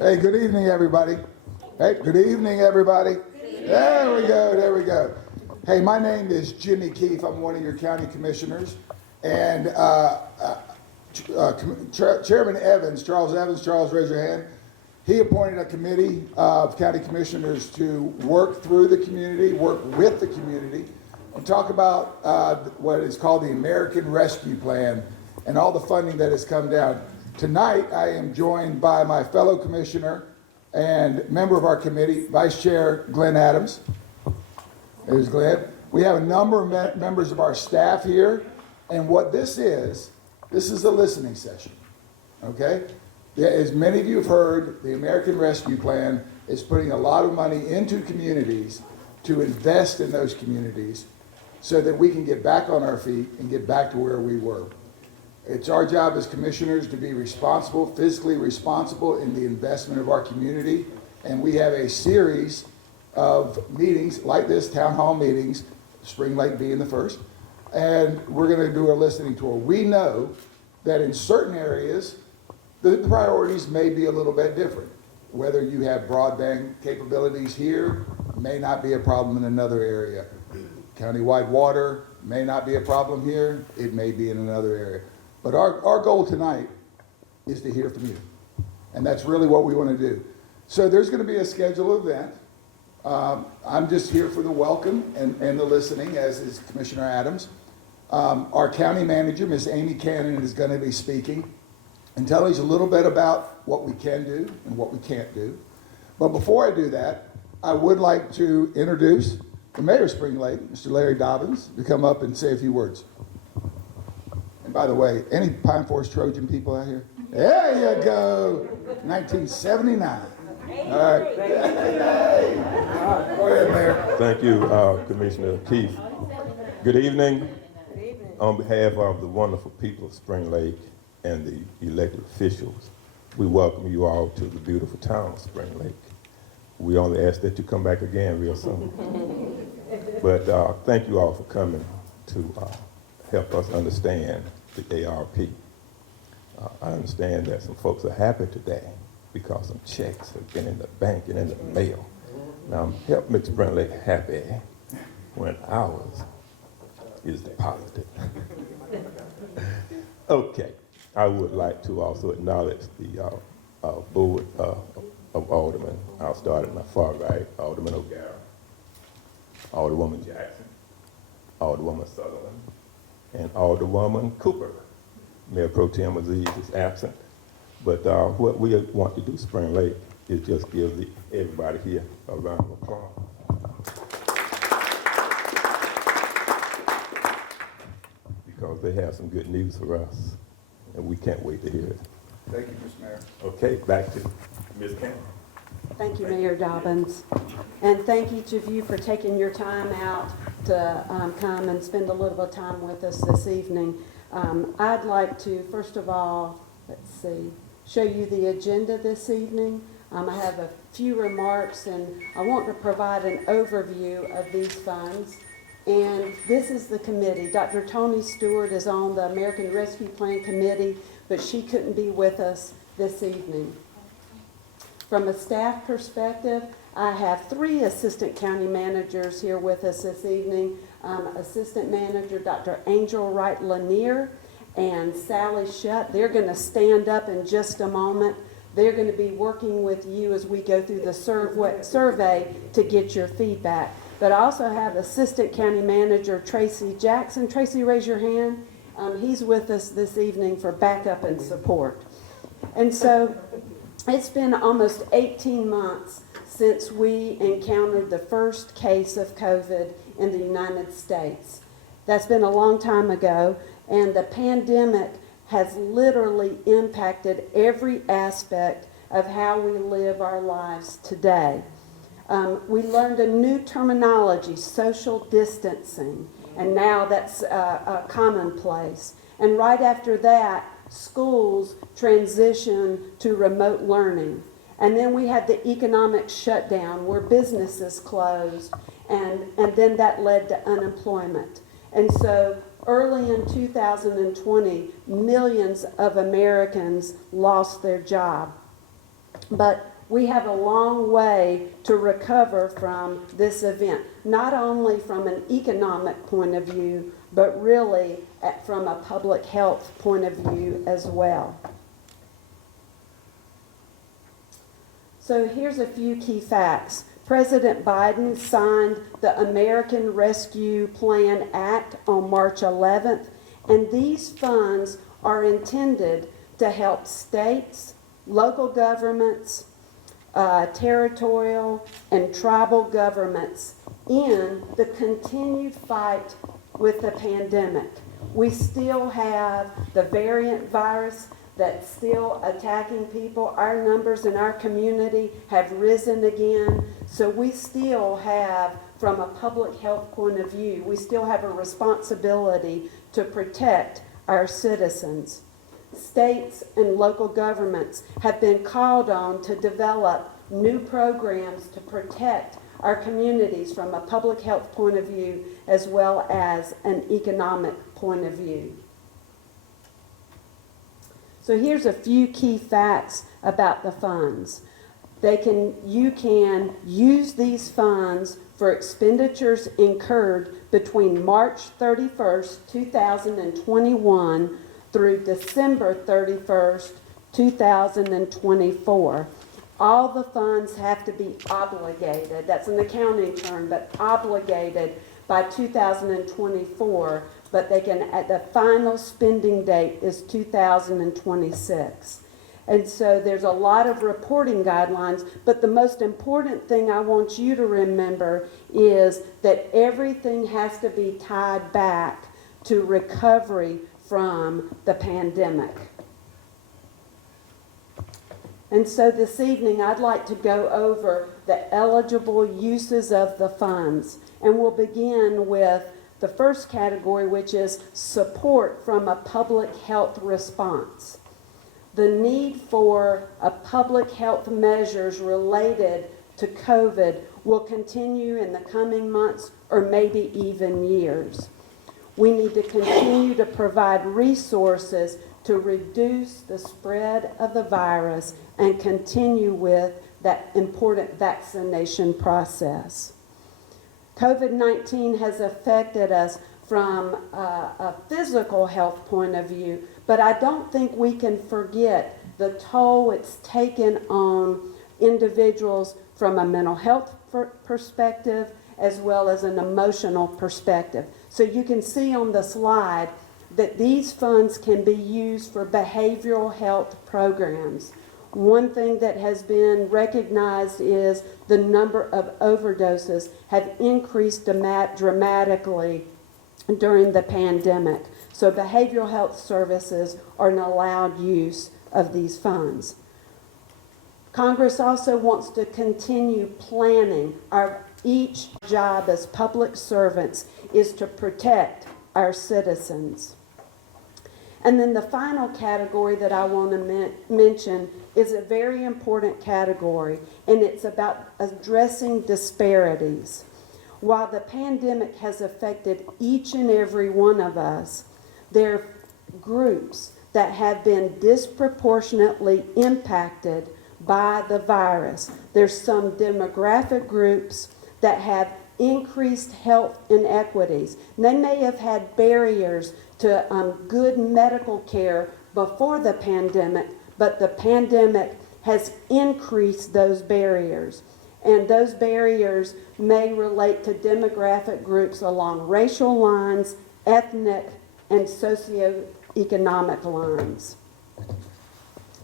Hey, good evening, everybody. Hey, good evening, everybody. There we go, there we go. Hey, my name is Jimmy Keefe. I'm one of your county commissioners. And Chairman Evans, Charles, raise your hand. He appointed a committee of county commissioners to work through the community, work with the community, and talk about what is called the American Rescue Plan and all the funding that has come down. Tonight, I am joined by my fellow commissioner and member of our committee, Vice Chair Glenn Adams. There's Glenn. We have a number of members of our staff here, and what this is a listening session, okay? As many of you have heard, the American Rescue Plan is putting a lot of money into communities to invest in those communities so that we can get back on our feet and get back to where we were. It's our job as commissioners to be responsible, fiscally responsible in the investment of our community. And we have a series of meetings like this, town hall meetings, Spring Lake being the first. And we're going to do a listening tour. We know that in certain areas, the priorities may be a little bit different. Whether you have broadband capabilities here may not be a problem in another area. Countywide water may not be a problem here. It may be in another area. But our goal tonight is to hear from you. And that's really what we want to do. So there's going to be a scheduled event. I'm just here for the welcome and the listening, as is Commissioner Adams. Our county manager, Ms. Amy Cannon, is going to be speaking and telling us a little bit about what we can do and what we can't do. But before I do that, I would like to introduce the mayor of Spring Lake, Mr. Larry Dobbins, to come up and say a few words. And by the way, any Pine Forest Trojan people out here? There you go. 1979. All right. Go ahead, Mayor. Thank you, Commissioner Keefe. Good evening. On behalf of the wonderful people of Spring Lake and the elected officials, we welcome you all to the beautiful town of Spring Lake. We only ask that you come back again real soon. But thank you all for coming to help us understand the ARP. I understand that some folks are happy today because some checks have been in the bank and in the mail. Now, help make Spring Lake happy when ours is deposited. Okay, I would like to also acknowledge the board of aldermen. I'll start at my far right, Alderman O'Gara, Alderwoman Jackson, Alderwoman Sutherland, and Alderwoman Cooper. Mayor Pro Tem Aziz is absent, but what we want to do, Spring Lake, is just give everybody here a round of applause. Because they have some good news for us, and we can't wait to hear it. Thank you, Mr. Mayor. Okay, back to Ms. Campbell. Thank you, Mayor Dobbins. And thank each of you for taking your time out to come and spend a little bit of time with us this evening. I'd like to, first of all, show you the agenda this evening. I have a few remarks, and I want to provide an overview of these funds. And this is the committee. Dr. Tony Stewart is on the American Rescue Plan Committee, but she couldn't be with us this evening. From a staff perspective, I have 3 assistant county managers here with us this evening. Assistant Manager Dr. Angel Wright Lanier and Sally Shutt. They're going to stand up in just a moment. They're going to be working with you as we go through the survey to get your feedback. But I also have Assistant County Manager Tracy Jackson. Tracy, raise your hand. He's with us this evening for backup and support. And so it's been almost 18 months since we encountered the first case of COVID in the United States. That's been a long time ago, and the pandemic has literally impacted every aspect of how we live our lives today. We learned a new terminology, social distancing, and now that's a commonplace. And right after that, schools transitioned to remote learning. And then we had the economic shutdown where businesses closed, and then that led to unemployment. And so early in 2020, millions of Americans lost their job. But We have a long way to recover from this event, not only from an economic point of view, but really from a public health point of view as well. So here's a few key facts. President Biden signed the American Rescue Plan Act on March 11th, and these funds are intended to help states, local governments, territorial and tribal governments in the continued fight with the pandemic. We still have the variant virus that's still attacking people. Our numbers in our community have risen again. So we still have, from a public health point of view, we still have a responsibility to protect our citizens. States and local governments have been called on to develop new programs to protect our communities from a public health point of view as well as an economic point of view. So here's a few key facts about the funds. You can use these funds for expenditures incurred between March 31st, 2021 through December 31st, 2024. All the funds have to be obligated, that's an accounting term, but obligated by 2024, but they can, at the final spending date is 2026. And so there's a lot of reporting guidelines, but the most important thing I want you to remember is that everything has to be tied back to recovery from the pandemic. And so this evening, I'd like to go over the eligible uses of the funds. And we'll begin with the first category, which is support from a public health response. The need for public health measures related to COVID will continue in the coming months or maybe even years. We need to continue to provide resources to reduce the spread of the virus and continue with that important vaccination process. COVID-19 has affected us from a physical health point of view, but I don't think we can forget the toll it's taken on individuals from a mental health perspective as well as an emotional perspective. So you can see on the slide that these funds can be used for behavioral health programs. One thing that has been recognized is the number of overdoses have increased dramatically during the pandemic. So behavioral health services are an allowed use of these funds. Congress also wants to continue planning. Each job as public servants is to protect our citizens. And then the final category that I want to mention is a very important category, and it's about addressing disparities. While the pandemic has affected each and every one of us, there are groups that have been disproportionately impacted by the virus. There's some demographic groups that have increased health inequities. They may have had barriers to good medical care before the pandemic, but the pandemic has increased those barriers. And those barriers may relate to demographic groups along racial lines, ethnic, and socioeconomic lines.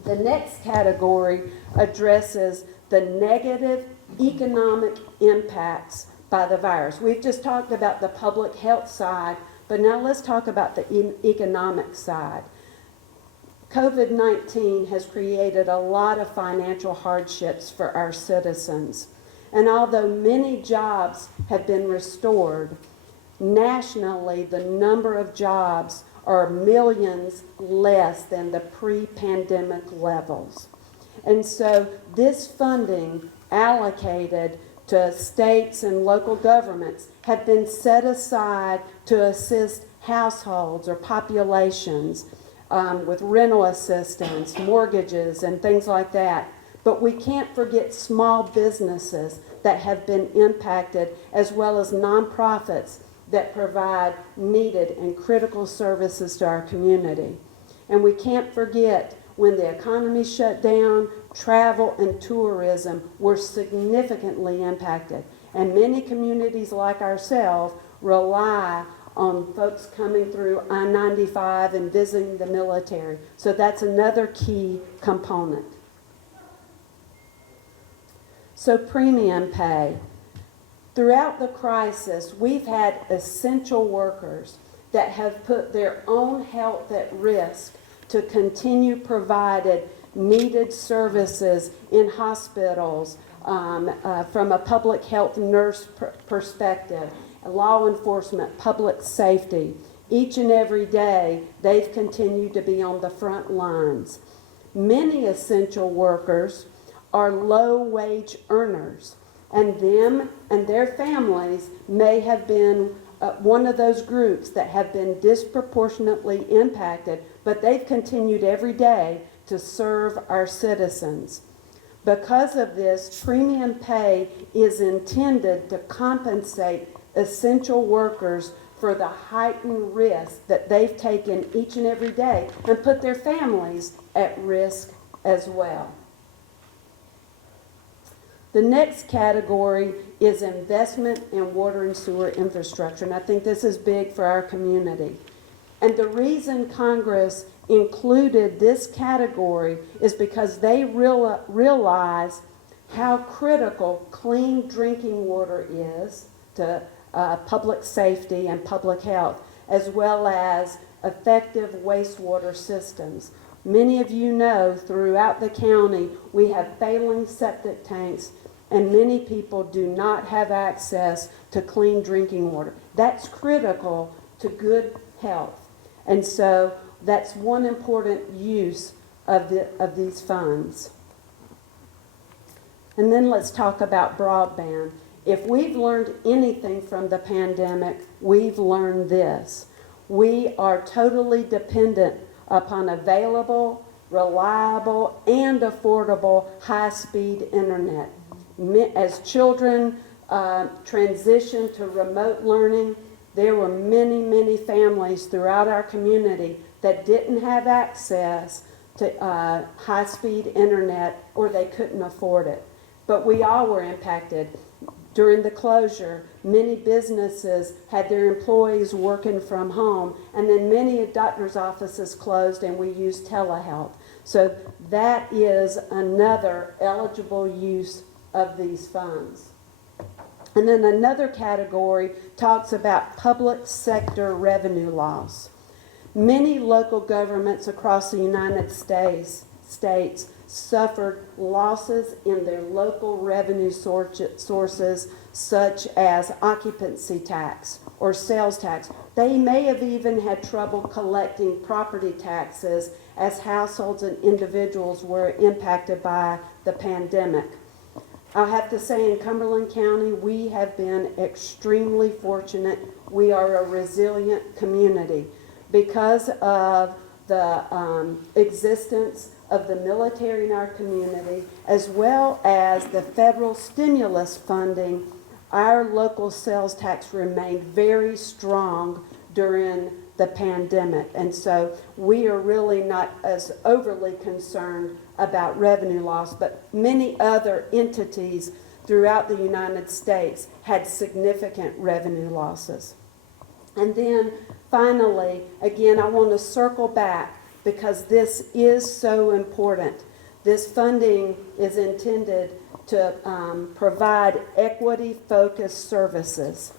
The next category addresses the negative economic impacts by the virus. We've just talked about the public health side, but now let's talk about the economic side. COVID-19 has created a lot of financial hardships for our citizens. And although many jobs have been restored, nationally the number of jobs are millions less than the pre-pandemic levels. And so this funding allocated to states and local governments have been set aside to assist households or populations with rental assistance, mortgages, and things like that. But we can't forget small businesses that have been impacted, as well as nonprofits that provide needed and critical services to our community. And we can't forget when the economy shut down, travel and tourism were significantly impacted. And many communities like ourselves rely on folks coming through I-95 and visiting the military. So that's another key component. So premium pay. Throughout the crisis, we've had essential workers that have put their own health at risk to continue providing needed services in hospitals from a public health nurse perspective, law enforcement, public safety. Each and every day, they've continued to be on the front lines. Many essential workers are low-wage earners, and them and their families may have been one of those groups that have been disproportionately impacted, but they've continued every day to serve our citizens. Because of this, premium pay is intended to compensate essential workers for the heightened risk that they've taken each and every day and put their families at risk as well. The next category is investment in water and sewer infrastructure, and I think this is big for our community. And the reason Congress included this category is because they realize how critical clean drinking water is to public safety and public health, as well as effective wastewater systems. Many of you know throughout the county we have failing septic tanks, and many people do not have access to clean drinking water. That's critical to good health. And so that's one important use of these funds. And then let's talk about broadband. If we've learned anything from the pandemic, we've learned this. We are totally dependent upon available, reliable, and affordable high-speed internet. As children transitioned to remote learning, there were many, many families throughout our community that didn't have access to high-speed internet, or they couldn't afford it. But we all were impacted. During the closure, many businesses had their employees working from home, and then many doctors' offices closed, and we used telehealth. So that is another eligible use of these funds. And then another category talks about public sector revenue loss. Many local governments across the United States suffered losses in their local revenue sources, such as occupancy tax or sales tax. They may have even had trouble collecting property taxes as households and individuals were impacted by the pandemic. I have to say, in Cumberland County, we have been extremely fortunate. We are a resilient community because of the existence of the military in our community, as well as the federal stimulus funding. Our local sales tax remained very strong during the pandemic, and so we are really not as overly concerned about revenue loss, but many other entities throughout the United States had significant revenue losses. And then finally, again, I want to circle back because this is so important. This funding is intended to provide equity-focused services.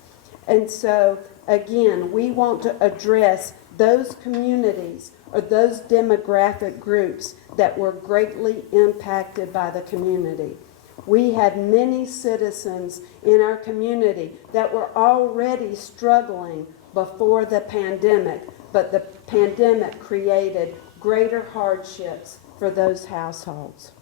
And so, again, we want to address those communities or those demographic groups that were greatly impacted by the community. We had many citizens in our community that were already struggling before the pandemic, but the pandemic created greater hardships for those households.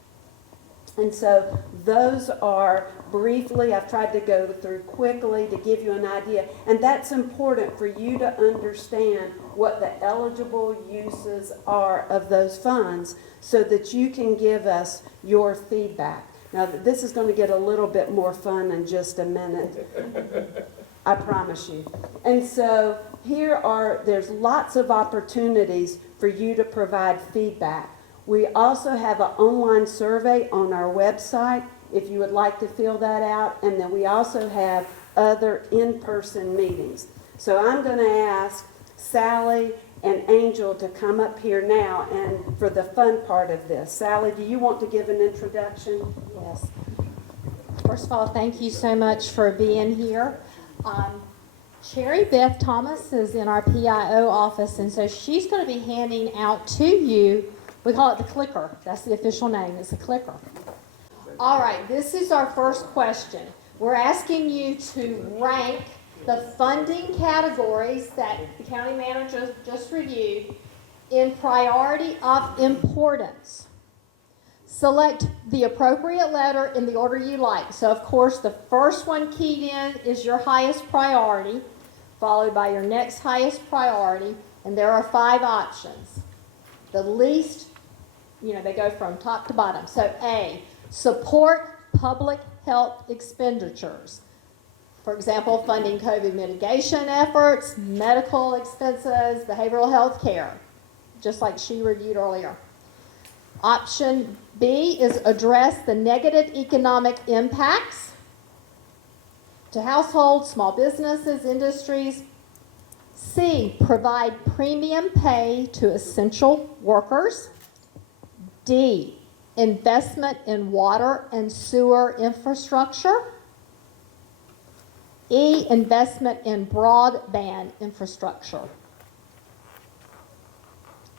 And so those are briefly, I've tried to go through quickly to give you an idea, and that's important for you to understand what the eligible uses are of those funds so that you can give us your feedback. Now, this is going to get a little bit more fun in just a minute. I promise you. And so there's lots of opportunities for you to provide feedback. We also have an online survey on our website if you would like to fill that out. And then we also have other in-person meetings. So I'm going to ask Sally and Angel to come up here now and for the fun part of this. Sally, do you want to give an introduction? Yes. First of all, thank you so much for being here. Cherry Beth Thomas is in our PIO office, and so she's going to be handing out to you, we call it the clicker. That's the official name, it's a clicker. All right, this is our first question. We're asking you to rank the funding categories that the county manager just reviewed in priority of importance. Select the appropriate letter in the order you like. So, of course, the first one keyed in is your highest priority, followed by your next highest priority, and there are 5 options. The least, they go from top to bottom. So, A, support public health expenditures. For example, funding COVID mitigation efforts, medical expenses, behavioral health care, just like she reviewed earlier. Option B is address the negative economic impacts to households, small businesses, industries. C, provide premium pay to essential workers. D, investment in water and sewer infrastructure. E, investment in broadband infrastructure.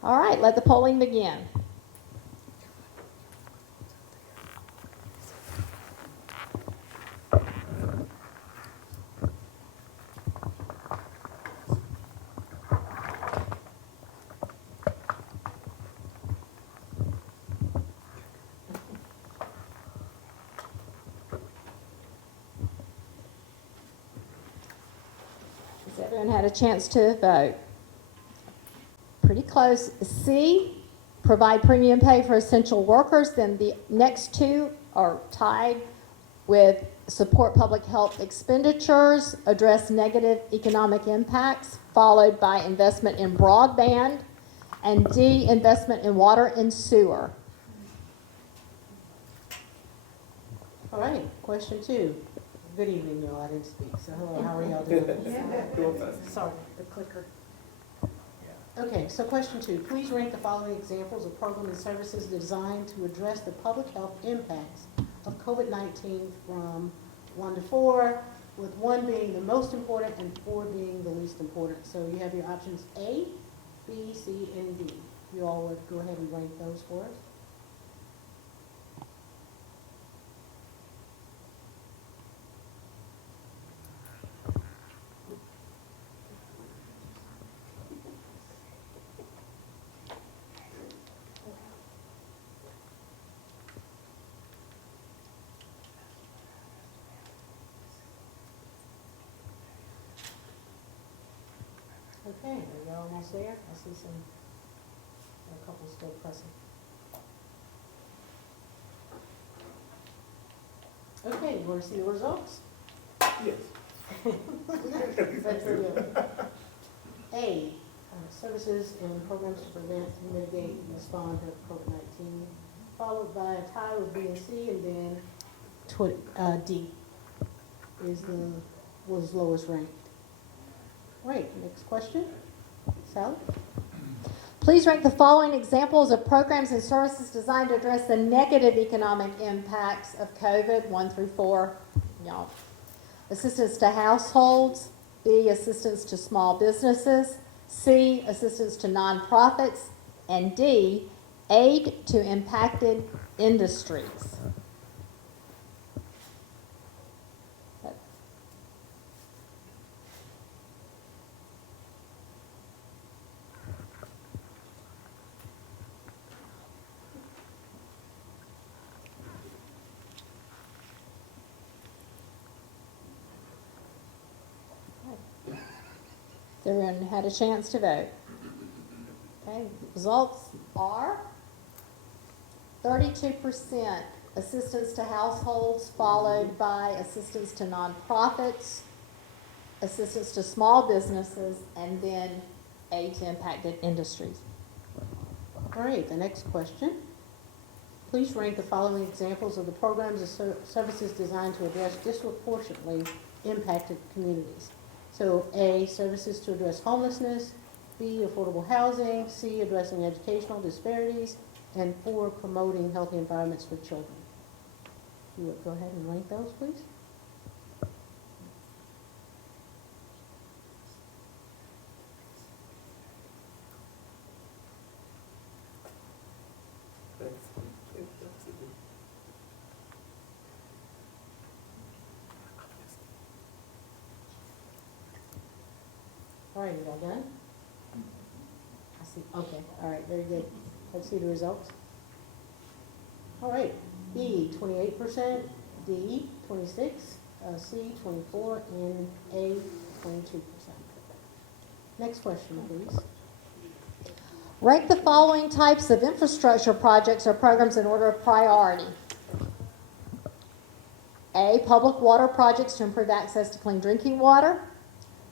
All right, let the polling begin. Has everyone had a chance to vote? Pretty close. C, provide premium pay for essential workers. Then the next 2 are tied with support public health expenditures, address negative economic impacts, followed by investment in broadband, and D, investment in water and sewer. All right, question 2. Good evening, y'all. I didn't speak, so hello, how are y'all doing? Sorry, the clicker. Okay, so question 2. Please rank the following examples of programs and services designed to address the public health impacts of COVID-19 from 1 to 4, with 1 being the most important and 4 being the least important. So you have your options A, B, C, and D. You all would go ahead and rank those for us. Okay, are you almost there? I see a couple still pressing. Okay, you want to see the results? Yes. Let's review. A, services and programs to prevent, mitigate, and respond to COVID-19, followed by a tie with B and C, and then D was lowest ranked. Right, next question. Sally? Please rank the following examples of programs and services designed to address the negative economic impacts of COVID, 1 through 4. Y'all. Assistance to households. B, assistance to small businesses. C, assistance to nonprofits. And D, aid to impacted industries. Everyone had a chance to vote. Okay, results are 32% assistance to households, followed by assistance to nonprofits, assistance to small businesses, and then aid to impacted industries. All right, the next question. Please rank the following examples of the programs and services designed to address disproportionately impacted communities. So A, services to address homelessness, B, affordable housing, C, addressing educational disparities, and 4, promoting healthy environments for children. You would go ahead and rank those, please. All right, you all done? I see, okay, all right, very good. Let's see the results. All right, B, 28%, D, 26, C, 24, and A, 22%. Next question, please. Rank the following types of infrastructure projects or programs in order of priority. A, public water projects to improve access to clean drinking water,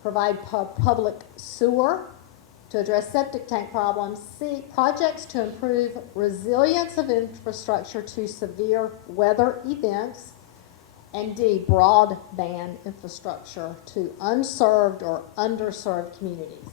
provide public sewer to address septic tank problems. C, projects to improve resilience of infrastructure to severe weather events. And D, broadband infrastructure to unserved or underserved communities.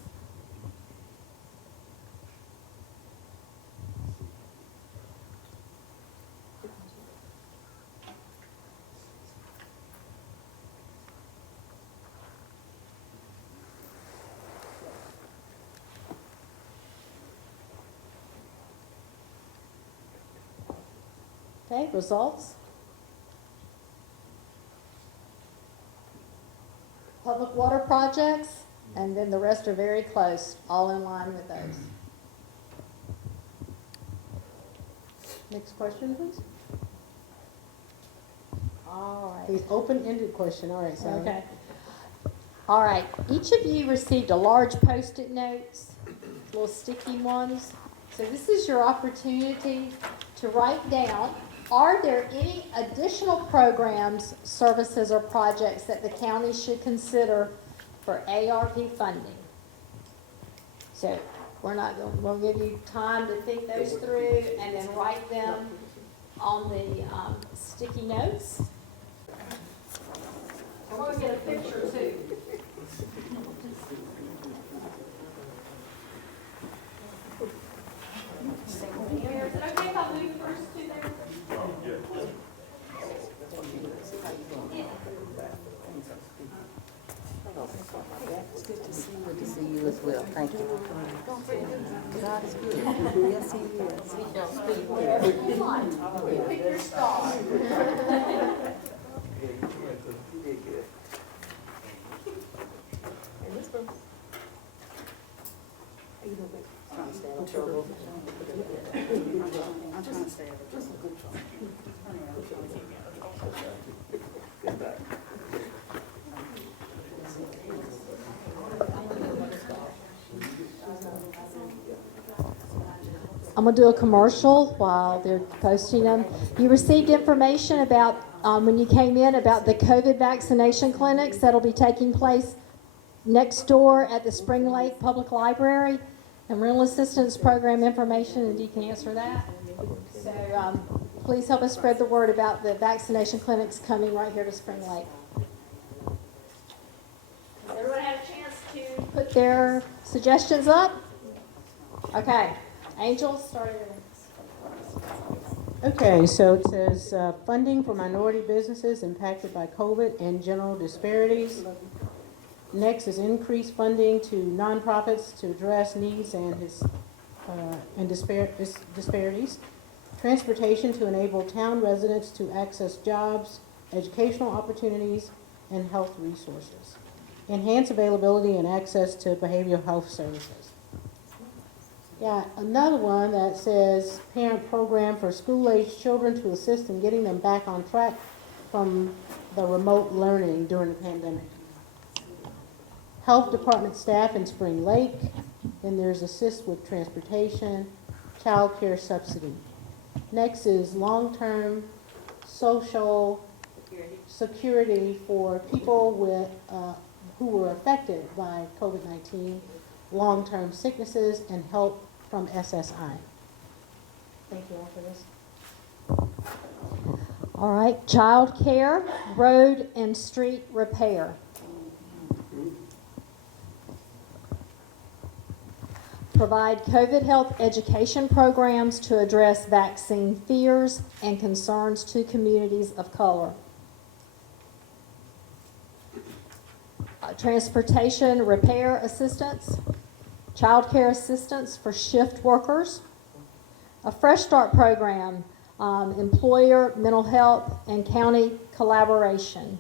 Okay, results. Public water projects, and then the rest are very close, all in line with those. Next question, please. All right. Please, open-ended question, all right, Sally. Okay. All right, each of you received a large Post-it notes, little sticky ones. So this is your opportunity to write down, are there any additional programs, services, or projects that the county should consider for ARP funding? So we'll give you time to think those through and then write them on the sticky notes. We're going to get a picture too. Is it okay if I move first to there? It's good to see you. Good to see you as well. Thank you. God is good. Yes, He is. He shall speak. Wherever you like. Pick your star. I'm trying to stay over. Just a good try. I'm going to do a commercial while they're posting them. You received information about, when you came in, about the COVID vaccination clinics that'll be taking place next door at the Spring Lake Public Library, and rental assistance program information, and you can answer that. So please help us spread the word about the vaccination clinics coming right here to Spring Lake. Does everyone have a chance to put their suggestions up? Okay. Angel, start your. Okay, so it says funding for minority businesses impacted by COVID and general disparities. Next is increased funding to nonprofits to address needs and disparities. Transportation to enable town residents to access jobs, educational opportunities, and health resources. Enhance availability and access to behavioral health services. Yeah, another one that says parent program for school-aged children to assist in getting them back on track from the remote learning during the pandemic. Health Department staff in Spring Lake. Then there's assist with transportation, child care subsidy. Next is long-term social security for people with, who were affected by COVID-19, long-term sicknesses, and help from SSI. Thank you all for this. All right, child care, road and street repair. Provide COVID health education programs to address vaccine fears and concerns to communities of color. Transportation repair assistance, child care assistance for shift workers, a Fresh Start program, employer mental health and county collaboration.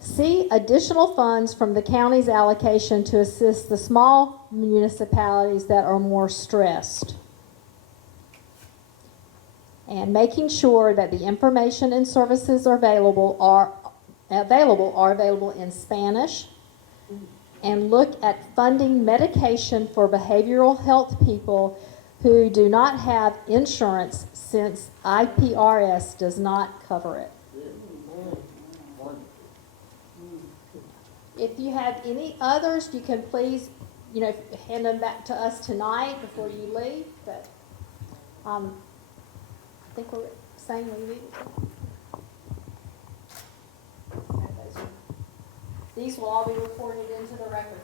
See additional funds from the county's allocation to assist the small municipalities that are more stressed. And making sure that the information and services are available in Spanish. And look at funding medication for behavioral health people who do not have insurance, since IPRS does not cover it. If you have any others, you can please, hand them back to us tonight before you leave, but, I think we're saying we need. These will all be reported into the record.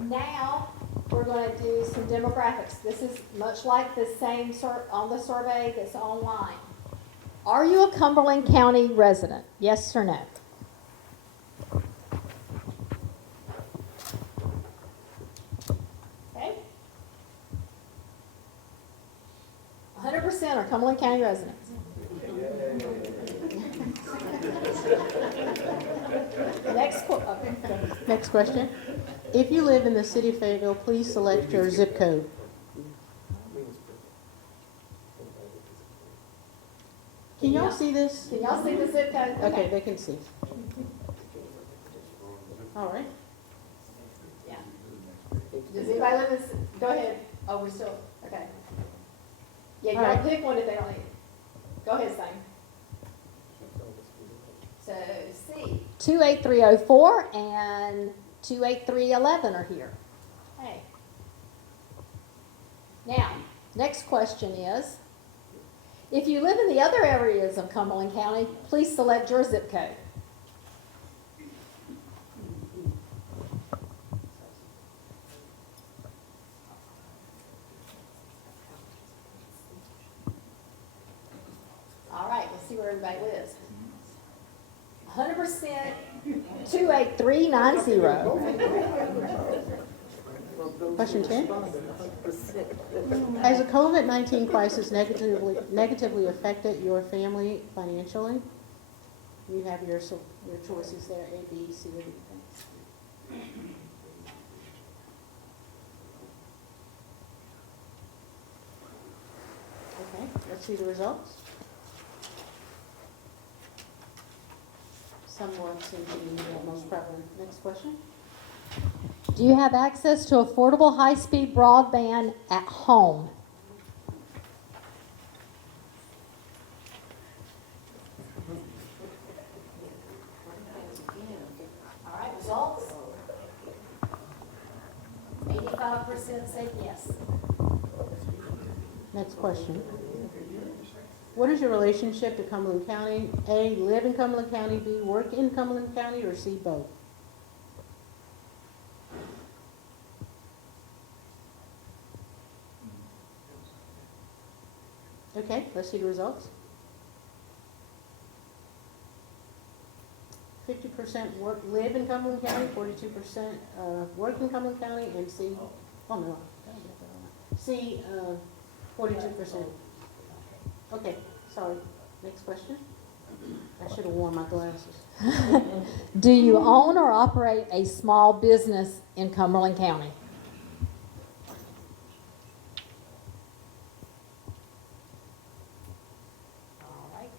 Now, we're going to do some demographics. This is much like the same on the survey that's online. Are you a Cumberland County resident? Yes or no? Okay. 100% are Cumberland County residents. Next question. If you live in the city of Fayetteville, please select your zip code. Can y'all see this? Can y'all see the zip code? Okay, they can see. All right. Yeah. Does anybody live in this? Go ahead. Oh, we're still, okay. Yeah, All y'all right. pick one if they don't need it. Go ahead, Sam. So C, 28304 and 28311 are here. Hey. Now, next question is, if you live in the other areas of Cumberland County, please select your zip code. All right, let's see where everybody lives. 100%, 28390. Question 10. Has the COVID-19 crisis negatively affected your family financially? You have your choices there, A, B, C, or D. Okay, let's see the results. Somewhat seem to be the most prevalent. Next question. Do you have access to affordable high-speed broadband at home? All right, results. 85% say yes. Next question. What is your relationship to Cumberland County? A, live in Cumberland County, B, work in Cumberland County, or C, both? Okay, let's see the results. 50% live in Cumberland County, 42% work in Cumberland County, and C, oh no, C, 42%. Okay, sorry. Next question. I should have worn my glasses. Do you own or operate a small business in Cumberland County? All right.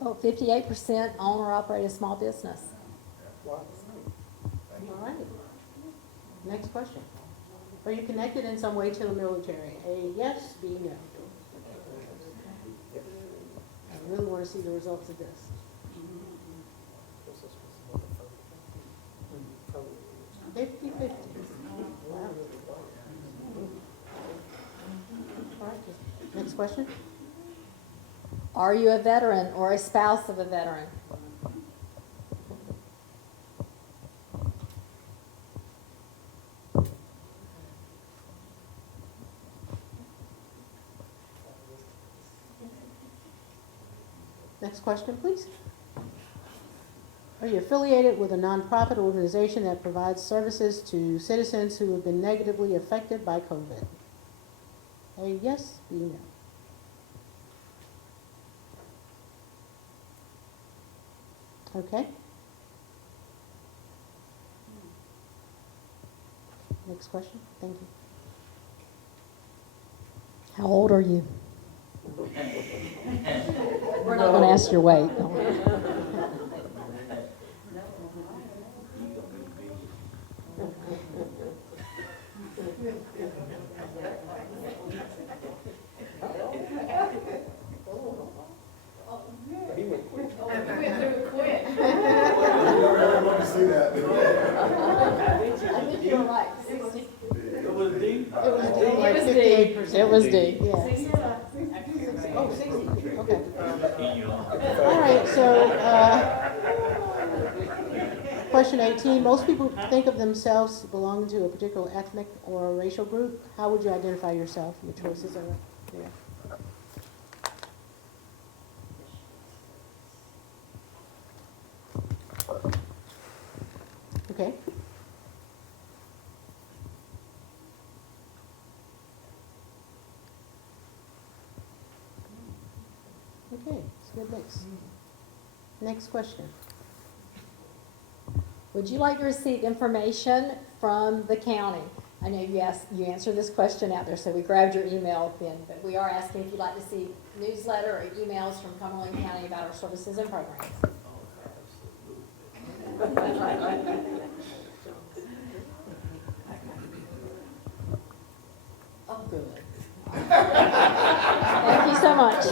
Oh, 58% own or operate a small business. All right. Next question. Are you connected in some way to the military? A yes, B no. I really want to see the results of this. 50-50. Wow. All right. Next question. Are you a veteran or a spouse of a veteran? Next question, please. Are you affiliated with a nonprofit organization that provides services to citizens who have been negatively affected by COVID? A yes, B no. Okay. Next question. Thank you. How old are you? We're not going to ask your weight. I think you're right. 60. It was D. It was D. Yes. Oh, 60. Okay. All right. So, question 18. Most people think of themselves belonging to a particular ethnic or racial group. How would you identify yourself? Your choices are there. Okay. Okay, it's a good mix. Next question. Would you like to receive information from the county? I know you answered this question out there, so we grabbed your email then, but we are asking if you'd like to see newsletter or emails from Cumberland County about our services and programs. Oh, good. Thank you so much.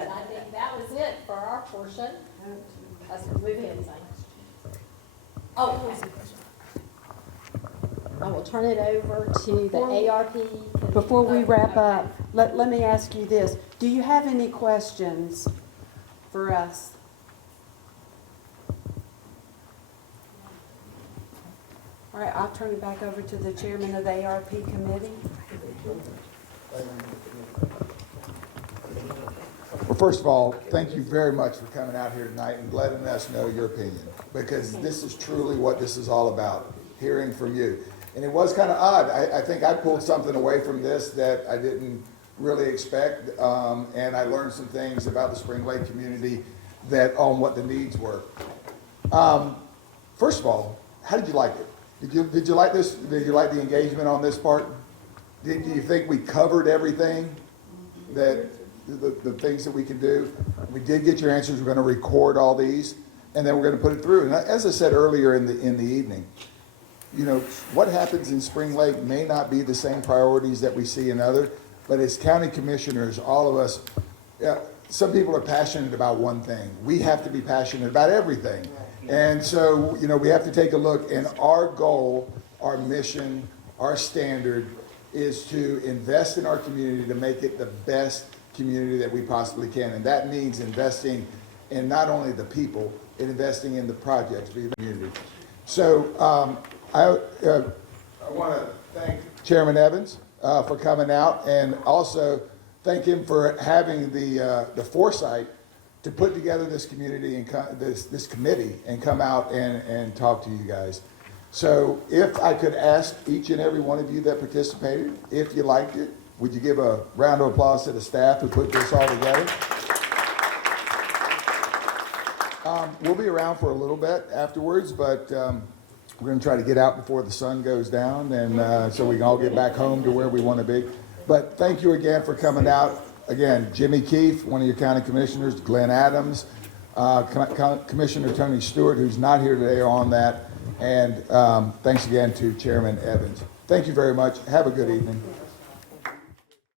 And I think that was it for our portion. Let's move ahead. Oh, I will turn it over to the ARP. Before we wrap up, let me ask you this. Do you have any questions for us? All right, I'll turn it back over to the chairman of the ARP committee. Well, first of all, thank you very much for coming out here tonight and letting us know your opinion, because this is truly what this is all about, hearing from you. And it was kind of odd. I think I pulled something away from this that I didn't really expect, and I learned some things about the Spring Lake community that on what the needs were. First of all, how did you like it? Did you like this? Did you like the engagement on this part? Do you think we covered everything that the things that we can do? We did get your answers. We're going to record all these, and then we're going to put it through. And as I said earlier in the evening, you know, what happens in Spring Lake may not be the same priorities that we see in other, but as county commissioners, all of us, some people are passionate about one thing. We have to be passionate about everything. And so, you know, we have to take a look, and our goal, our mission, our standard is to invest in our community to make it the best community that we possibly can. And that means investing in not only the people, and investing in the projects for the community. So I want to thank Chairman Evans for coming out, and also thank him for having the foresight to put together this community and this committee and come out and talk to you guys. So if I could ask each and every one of you that participated, if you liked it, would you give a round of applause to the staff who put this all together? We'll be around for a little bit afterwards, but we're going to try to get out before the sun goes down, and so we can all get back home to where we want to be. But thank you again for coming out. Again, Jimmy Keefe, one of your county commissioners, Glenn Adams, Commissioner Tony Stewart, who's not here today, on that. And thanks again to Chairman Evans. Thank you very much. Have a good evening.